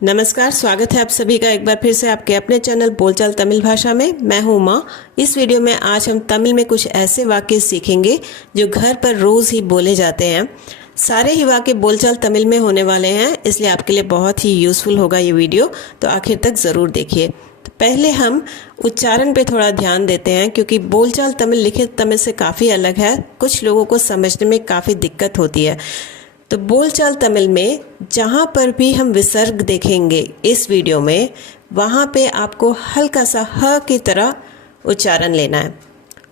नमस्कार, स्वागत है आप सभी का एक बार फिर से आपके अपने चैनल बोलचाल तमिल भाषा में। मैं हूँ उमा। इस वीडियो में आज हम तमिल में कुछ ऐसे वाक्य सीखेंगे जो घर पर रोज़ ही बोले जाते हैं। सारे ही वाक्य बोलचाल तमिल में होने वाले हैं, इसलिए आपके लिए बहुत ही यूज़फुल होगा ये वीडियो, तो आखिर तक ज़रूर देखिए। तो पहले हम उच्चारण पे थोड़ा ध्यान देते हैं, क्योंकि बोलचाल तमिल लिखित तमिल से काफ़ी अलग है। कुछ लोगों को समझने में काफ़ी दिक्कत होती है। तो बोलचाल तमिल में जहाँ पर भी हम विसर्ग देखेंगे इस वीडियो में, वहाँ पे आपको हल्का सा ह की तरह उच्चारण लेना है,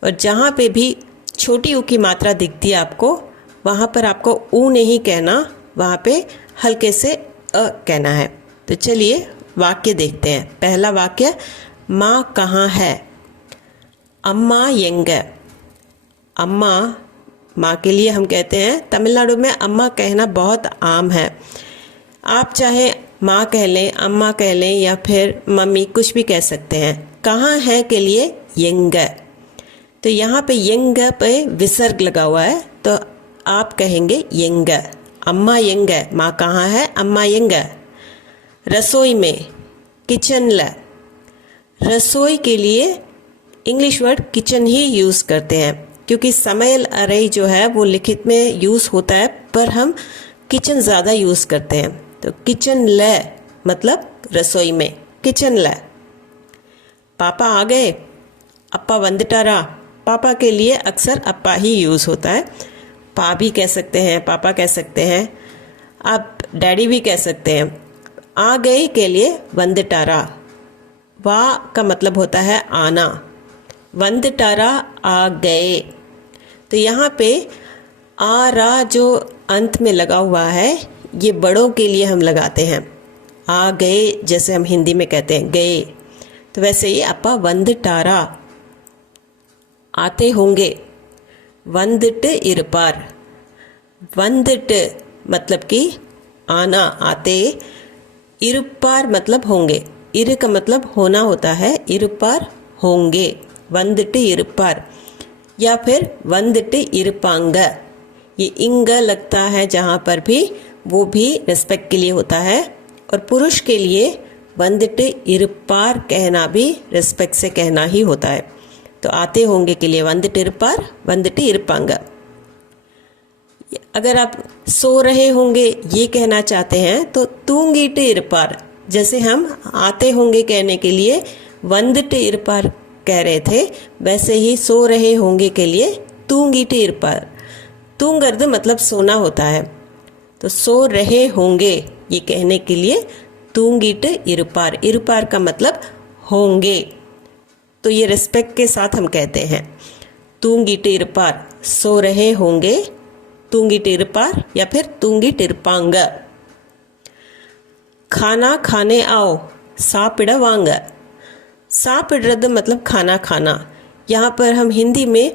और जहाँ पे भी छोटी ऊ की मात्रा दिखती है आपको, वहाँ पर आपको ऊ नहीं कहना, वहाँ पे हल्के से अ कहना है। तो चलिए वाक्य देखते हैं। पहला वाक्य, माँ कहाँ है। अम्मा यंग। अम्मा माँ के लिए हम कहते हैं, तमिलनाडु में अम्मा कहना बहुत आम है। आप चाहे माँ कह लें, अम्मा कह लें, या फिर मम्मी, कुछ भी कह सकते हैं। कहाँ है के लिए यंग। तो यहाँ पे यंग पे विसर्ग लगा हुआ है, तो आप कहेंगे यंग। अम्मा यंग, माँ कहाँ है, अम्मा यंग। रसोई में, किचन ल। रसोई के लिए इंग्लिश वर्ड किचन ही यूज़ करते हैं, क्योंकि समयल अरई जो है वो लिखित में यूज़ होता है, पर हम किचन ज़्यादा यूज़ करते हैं। तो किचन ल मतलब रसोई में, किचन ल। पापा आ गए, अप्पा वंदिटारा। पापा के लिए अक्सर अप्पा ही यूज़ होता है। पा भी कह सकते हैं, पापा कह सकते हैं, आप डैडी भी कह सकते हैं। आ गए के लिए वंदिटारा। वाह का मतलब होता है आना। वंदिटारा आ गए। तो यहाँ पे आ रा जो अंत में लगा हुआ है, ये बड़ों के लिए हम लगाते हैं। आ गए जैसे हम हिंदी में कहते हैं गए, तो वैसे ही अप्पा वंदिटारा। आते होंगे, वंदिट इरपार। वंदिट मतलब कि आना, आते। इरपार मतलब होंगे। इर का मतलब होना होता है, इरपार होंगे, वंदिट इरपार। या फिर वंदिट इरपांग, ये इंग लगता है जहाँ पर भी, वो भी रिस्पेक्ट के लिए होता है। और पुरुष के लिए वंदिट इरपार कहना भी रिस्पेक्ट से कहना ही होता है। तो आते होंगे के लिए वंदिट इरपार, वंदिट इरपांग। अगर आप सो रहे होंगे ये कहना चाहते हैं, तो तूंगीट इरपार। जैसे हम आते होंगे कहने के लिए वंदिट इरपार कह रहे थे, वैसे ही सो रहे होंगे के लिए तूंगीट इरपार। तूंगर्द मतलब सोना होता है, तो सो रहे होंगे ये कहने के लिए तूंगीट इरपार। इरपार का मतलब होंगे, तो ये रिस्पेक्ट के साथ हम कहते हैं। तूंगीट इरपार, सो रहे होंगे, तूंगीट इरपार या फिर तूंगीट इरपांग। खाना खाने आओ, सापिड़ वांग। सापिड़ मतलब खाना खाना। यहाँ पर हम हिंदी में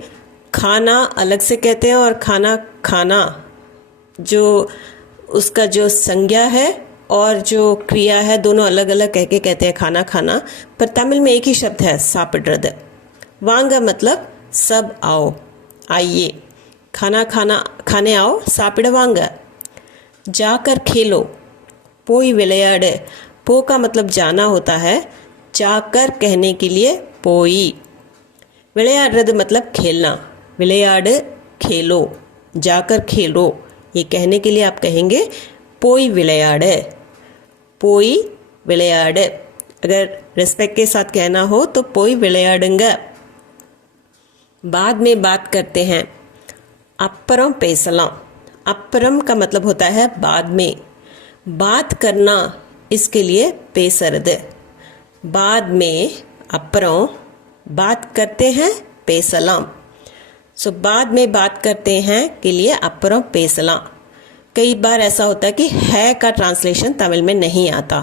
खाना अलग से कहते हैं, और खाना खाना जो उसका जो संज्ञा है और जो क्रिया है, दोनों अलग अलग कह के कहते हैं खाना खाना, पर तमिल में एक ही शब्द है सापिड़। वांग मतलब सब आओ, आइए, खाना खाना खाने आओ, सापिड़ वांग। जाकर खेलो, पोई विளையாடு। पो का मतलब जाना होता है, जाकर कहने के लिए पोई। विளையாடுறது मतलब खेलना, विளையாடு खेलो, जाकर खेलो, ये कहने के लिए आप कहेंगे पोई विளையாடு, पोई विளையாடு। अगर रिस्पेक्ट के साथ कहना हो तो पोई विளையாடுங்க। बाद में बात करते हैं, अप्परम पेसलाम। अप्परम का मतलब होता है बाद में। बात करना, इसके लिए पेसरद। बाद में, अप्परों, बात करते हैं, पेसलाम। सो बाद में बात करते हैं के लिए अप्परों पेसलाम। कई बार ऐसा होता है कि है का ट्रांसलेशन तमिल में नहीं आता।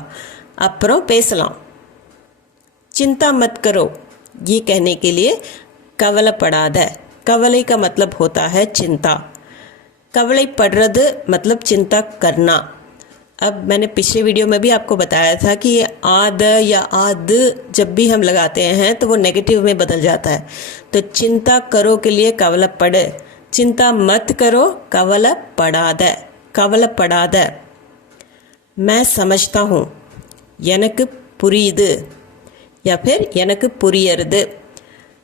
अप्परों पेसलाम। चिंता मत करो, ये कहने के लिए कवल पड़ाद है। कवलई का मतलब होता है चिंता। कवलई पड़रद मतलब चिंता करना। अब मैंने पिछले वीडियो में भी आपको बताया था कि ये आद या आद जब भी हम लगाते हैं तो वो नेगेटिव में बदल जाता है। तो चिंता करो के लिए कवल पड़, चिंता मत करो कवल पड़ाद, कवल पड़ाद। मैं समझता हूँ, எனக்கு புரியுது या फिर எனக்கு புரியறது।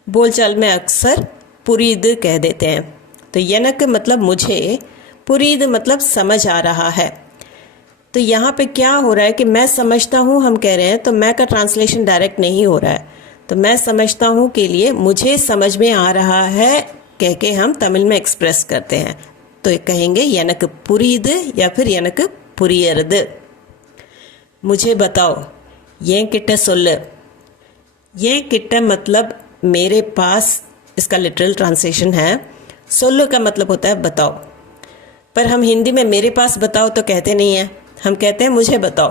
बोलचाल में अक्सर पुरीद कह देते हैं। तो यनक मतलब मुझे, पुरीद मतलब समझ आ रहा है। तो यहाँ पे क्या हो रहा है कि मैं समझता हूँ हम कह रहे हैं, तो मैं का ट्रांसलेशन डायरेक्ट नहीं हो रहा है। तो मैं समझता हूँ के लिए मुझे समझ में आ रहा है कह के हम तमिल में एक्सप्रेस करते हैं। तो कहेंगे यनक पुरीद या फिर यनक पुरियरद। मुझे बताओ, ये किट्टा सोल्ल। ये किट्टा मतलब मेरे पास, इसका लिटरल ट्रांसलेशन है। सोल्लो का मतलब होता है बताओ, पर हम हिंदी में मेरे पास बताओ तो कहते नहीं हैं, हम कहते हैं मुझे बताओ।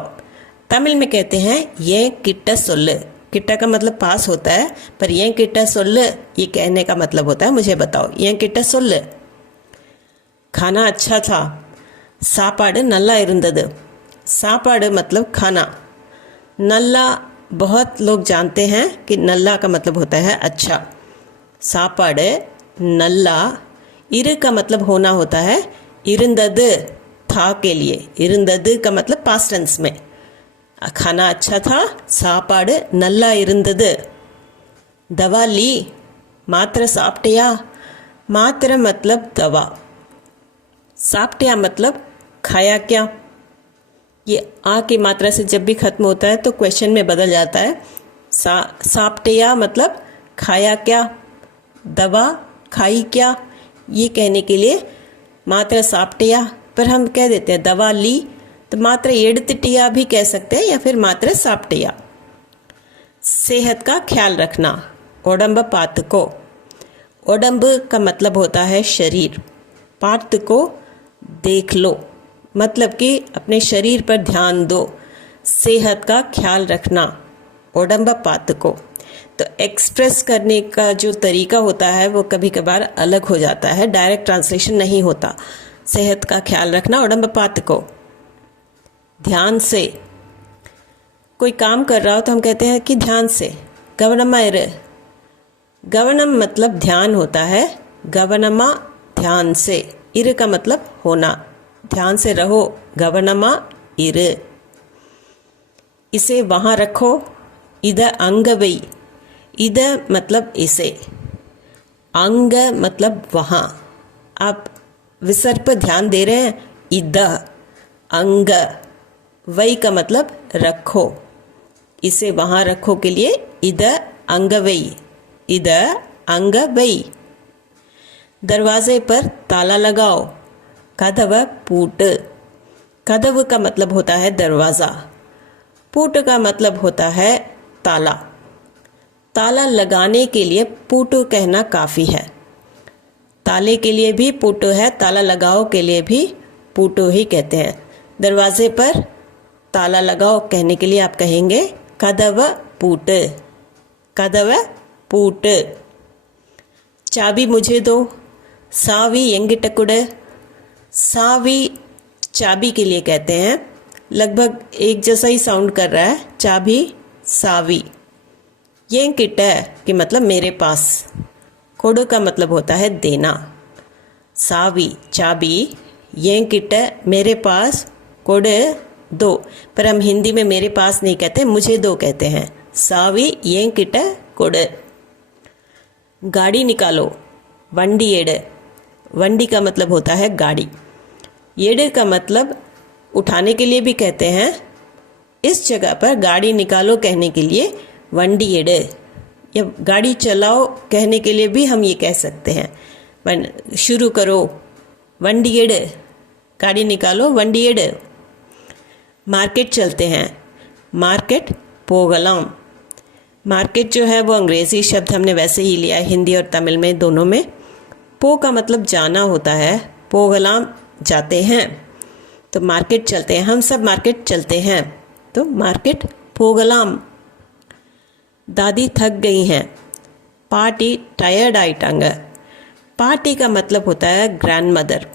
तमिल में कहते हैं ये किट्टा सोल्ल। किट्टा का मतलब पास होता है, पर ये किट्टा सोल्ल ये कहने का मतलब होता है मुझे बताओ, ये किट्टा सोल्ल। खाना अच्छा था, சாப்பாடு நல்லா இருந்தது। சாப்பாடு मतलब खाना। नल्ला बहुत लोग जानते हैं कि नल्ला का मतलब होता है अच्छा। சாப்பாடு नल्ला। इर का मतलब होना होता है, இருந்தது था के लिए। இருந்தது का मतलब पास्ट टेंस में। खाना अच्छा था, சாப்பாடு நல்லா இருந்தது। दवा ली, मात्रा சாப்பிட்டியா। मात्रा मतलब दवा, साप्टिया मतलब खाया क्या। ये आ की मात्रा से जब भी खत्म होता है तो क्वेश्चन में बदल जाता है। साप्टिया मतलब खाया क्या, दवा खाई क्या, ये कहने के लिए मात्रा साप्टिया, पर हम कह देते हैं दवा ली, तो मात्रा एडतिटिया भी कह सकते हैं या फिर मात्रा साप्टिया। सेहत का ख्याल रखना, ओडम्ब पातको। ओडम्ब का मतलब होता है शरीर, पात को देख लो, मतलब कि अपने शरीर पर ध्यान दो। सेहत का ख्याल रखना, ओडम्ब पात को। तो एक्सप्रेस करने का जो तरीका होता है वो कभी कभार अलग हो जाता है, डायरेक्ट ट्रांसलेशन नहीं होता। सेहत का ख्याल रखना, ओडम्ब पात को। ध्यान से, कोई काम कर रहा हो तो हम कहते हैं कि ध्यान से, गवनमायर। गवनम मतलब ध्यान होता है, गवनमा ध्यान से। इर का मतलब होना, ध्यान से रहो, गवनमा इर। इसे वहाँ रखो, इद अंगवई। इद मतलब इसे, अंग मतलब वहाँ। आप विसर्ग पर ध्यान दे रहे हैं, इद अंग। वई का मतलब रखो, इसे वहाँ रखो के लिए इद अंगवई, इद अंगवई। दरवाजे पर ताला लगाओ, कदव पूट। कदव का मतलब होता है दरवाज़ा, पूट का मतलब होता है ताला। ताला लगाने के लिए पूट कहना काफ़ी है। ताले के लिए भी पूटो है, ताला लगाओ के लिए भी पूटो ही कहते हैं। दरवाजे पर ताला लगाओ कहने के लिए आप कहेंगे कदव पूट, कदव पूट। चाबी मुझे दो, सावी एंगिट कुड। सावी चाबी के लिए कहते हैं, लगभग एक जैसा ही साउंड कर रहा है, चाबी सावी। ये किट है कि मतलब मेरे पास। कोड का मतलब होता है देना। सावी चाबी, ये किट मेरे पास, कोड दो। पर हम हिंदी में मेरे पास नहीं कहते, मुझे दो कहते हैं। सावी ये किट कोड। गाड़ी निकालो, वंडी एड। वंडी का मतलब होता है गाड़ी। एड का मतलब उठाने के लिए भी कहते हैं। इस जगह पर गाड़ी निकालो कहने के लिए वंडी एड, या गाड़ी चलाओ कहने के लिए भी हम ये कह सकते हैं। शुरू करो, वंडी एड, गाड़ी निकालो वंडी एड। मार्केट चलते हैं, मार्केट पोगलाम। मार्केट जो है वो अंग्रेज़ी शब्द हमने वैसे ही लिया है, हिंदी और तमिल में दोनों में। पो का मतलब जाना होता है, पोगलाम जाते हैं। तो मार्केट चलते हैं, हम सब मार्केट चलते हैं, तो मार्केट पोगलाम। दादी थक गई हैं, पार्टी टायर्ड आइटांग। पार्टी का मतलब होता है ग्रैंड मदर।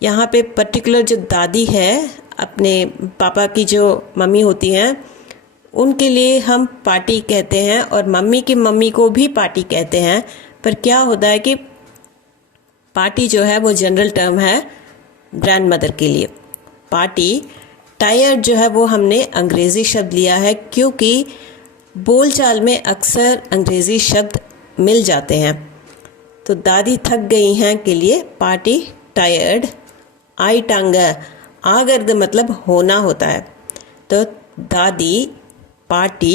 यहाँ पे पर्टिकुलर जो दादी है, अपने पापा की जो मम्मी होती हैं, उनके लिए हम पार्टी कहते हैं, और मम्मी की मम्मी को भी पार्टी कहते हैं। पर क्या होता है कि पार्टी जो है वो जनरल टर्म है ग्रैंड मदर के लिए। पार्टी टायर्ड जो है वो हमने अंग्रेज़ी शब्द लिया है क्योंकि बोलचाल में अक्सर अंग्रेज़ी शब्द मिल जाते हैं। तो दादी थक गई हैं के लिए पार्टी टायर्ड आई टंग, आगर्द मतलब होना होता है। तो दादी पार्टी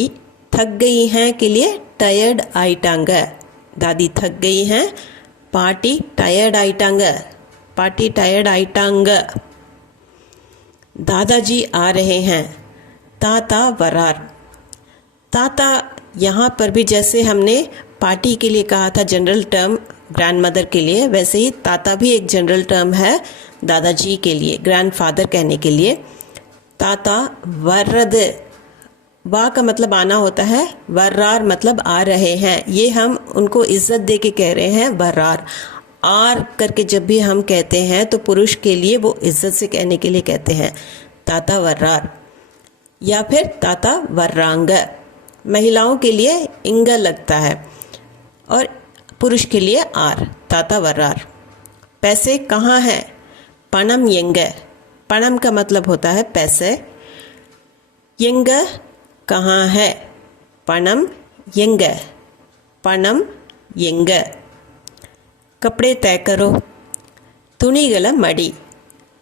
थक गई हैं के लिए टायर्ड आई टंग, दादी थक गई हैं party tired I tongue, party tired I tongue. दादाजी आ रहे हैं ताता वरार, ताता यहाँ पर भी जैसे हमने पार्टी के लिए कहा था जनरल टर्म ग्रैंडमदर के लिए, वैसे ही ताता भी एक जनरल टर्म है दादाजी के लिए, ग्रैंडफादर कहने के लिए। ताता वर्रद, वा का मतलब आना होता है, वर्रार मतलब आ रहे हैं। ये हम उनको इज्जत दे के कह रहे हैं वर्रार। आर करके जब भी हम कहते हैं तो पुरुष के लिए वो इज्जत से कहने के लिए कहते हैं ताता वर्रार, या फिर ताता वर्रांग। महिलाओं के लिए इंग लगता है और पुरुष के लिए आर, ताता वर्रार। पैसे कहाँ हैं? पणम यंग, पणम का मतलब होता है पैसे, यंग कहाँ है? पणम यंग, पणम यंग। कपड़े तय करो, तुणिगल मड़ी,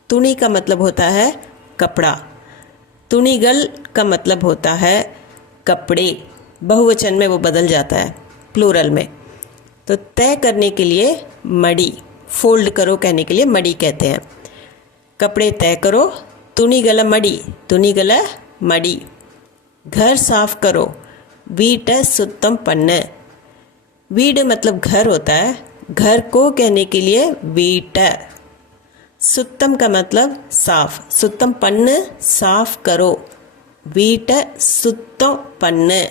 तुणी का मतलब होता है कपड़ा, तुणिगल का मतलब होता है कपड़े, बहुवचन में वो बदल जाता है प्लूरल में। तो तय करने के लिए मड़ी, फोल्ड करो कहने के लिए मड़ी कहते हैं। कपड़े तय करो, तुणिगल मड़ी, तुणिगल मड़ी। घर साफ करो, वीट सुत्तम पन्न, वीड मतलब घर होता है, घर को कहने के लिए वीट। सुत्तम का मतलब साफ, सुत्तम पन्न साफ करो, वीट सुत्तम पन्न,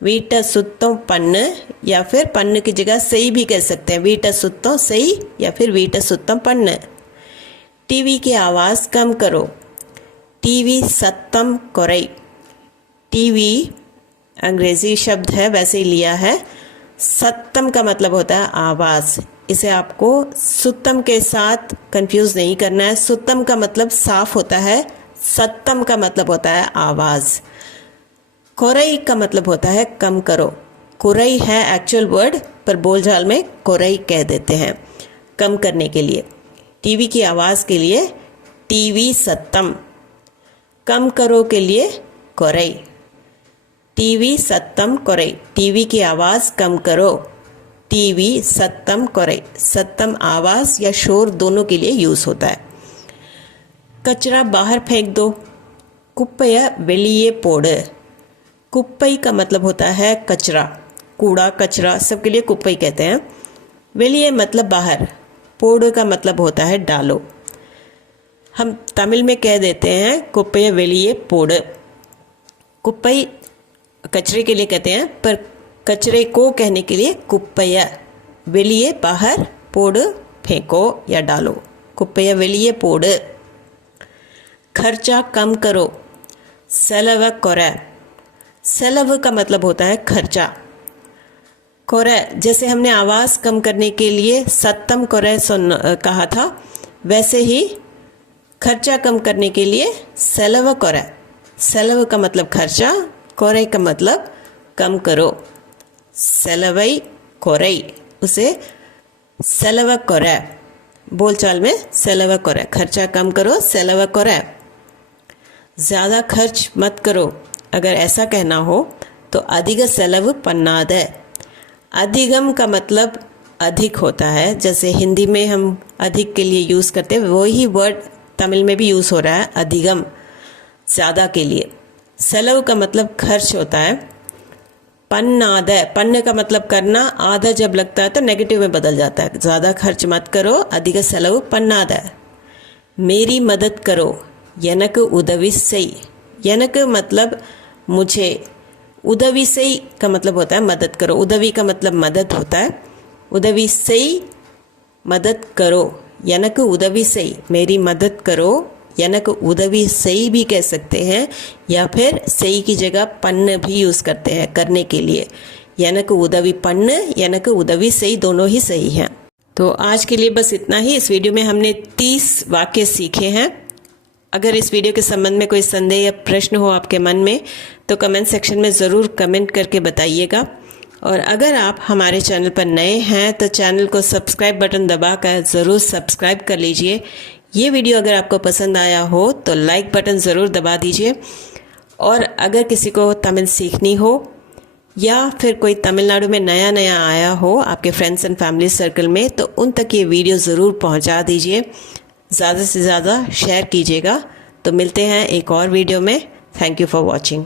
वीट सुत्तम पन्न, या फिर पन्न की जगह सही भी कह सकते हैं, वीट सुत्तम सही या फिर वीट सुत्तम पन्न। टीवी की आवाज़ कम करो, टीवी सत्तम कोरई, टीवी अंग्रेज़ी शब्द है वैसे ही लिया है। सत्तम का मतलब होता है आवाज़, इसे आपको सुत्तम के साथ कंफ्यूज नहीं करना है। सुत्तम का मतलब साफ होता है, सत्तम का मतलब होता है आवाज़। कोरई का मतलब होता है कम करो, कोरई है एक्चुअल वर्ड पर बोलचाल में कोरई कह देते हैं कम करने के लिए। टीवी की आवाज़ के लिए टीवी सत्तम, कम करो के लिए कोरई, टीवी सत्तम कोरई, टीवी की आवाज़ कम करो, टीवी सत्तम कोरई, सत्तम आवाज़ या शोर दोनों के लिए यूज़ होता है। कचरा बाहर फेंक दो, कुप्पया वेलिये पोड़, कुप्पई का मतलब होता है कचरा, कूड़ा कचरा सबके लिए कुप्पई कहते हैं। वेलिये मतलब बाहर, पोड़ का मतलब होता है डालो। हम तमिल में कह देते हैं कुप्पया वेलिये पोड़, कुप्पई कचरे के लिए कहते हैं पर कचरे को कहने के लिए कुप्पया, वेलिये बाहर, पोड़ फेंको या डालो, कुप्पया वेलिये पोड़। खर्चा कम करो, सेलव कोरे, सेलव का मतलब होता है खर्चा, कोरे जैसे हमने आवाज़ कम करने के लिए सत्तम कोरे सुन कहा था, वैसे ही खर्चा कम करने के लिए सेलव कोरे, सेलव का मतलब खर्चा, कोरे का मतलब कम करो, सेलवई कोरई, उसे सेलव कोरे, बोलचाल में सेलव कोरे, खर्चा कम करो सेलव कोरे। ज़्यादा खर्च मत करो, अगर ऐसा कहना हो तो अधिक सेलव पन्नाद है। अधिगम का मतलब अधिक होता है, जैसे हिंदी में हम अधिक के लिए यूज़ करते हैं वही वर्ड तमिल में भी यूज़ हो रहा है, अधिगम ज़्यादा के लिए। सेलव का मतलब खर्च होता है। पन्नाद, पन्न का मतलब करना, आधा जब लगता है तो नेगेटिव में बदल जाता है, ज़्यादा खर्च मत करो, अधिक सेलव पन्नाद। मेरी मदद करो, यनक उदवी सही, यनक मतलब मुझे, उदवी सही का मतलब होता है मदद करो, उदवी का मतलब मदद होता है, उदवी सही मदद करो, यनक उदवी सही मेरी मदद करो, यनक उदवी सही भी कह सकते हैं या फिर सही की जगह पन्न भी यूज़ करते हैं करने के लिए। यनक उदवी पन्न, यनक उदवी सही दोनों ही सही हैं। तो आज के लिए बस इतना ही। इस वीडियो में हमने 30 वाक्य सीखे हैं। अगर इस वीडियो के संबंध में कोई संदेह या प्रश्न हो आपके मन में तो कमेंट सेक्शन में ज़रूर कमेंट करके बताइएगा। और अगर आप हमारे चैनल पर नए हैं तो चैनल को सब्सक्राइब बटन दबाकर ज़रूर सब्सक्राइब कर लीजिए। ये वीडियो अगर आपको पसंद आया हो तो लाइक बटन ज़रूर दबा दीजिए। और अगर किसी को तमिल सीखनी हो या फिर कोई तमिलनाडु में नया आया हो आपके फ्रेंड्स एंड फैमिली सर्कल में, तो उन तक ये वीडियो ज़रूर पहुंचा दीजिए, ज़्यादा से ज़्यादा शेयर कीजिएगा। तो मिलते हैं एक और वीडियो में। Thank you for watching.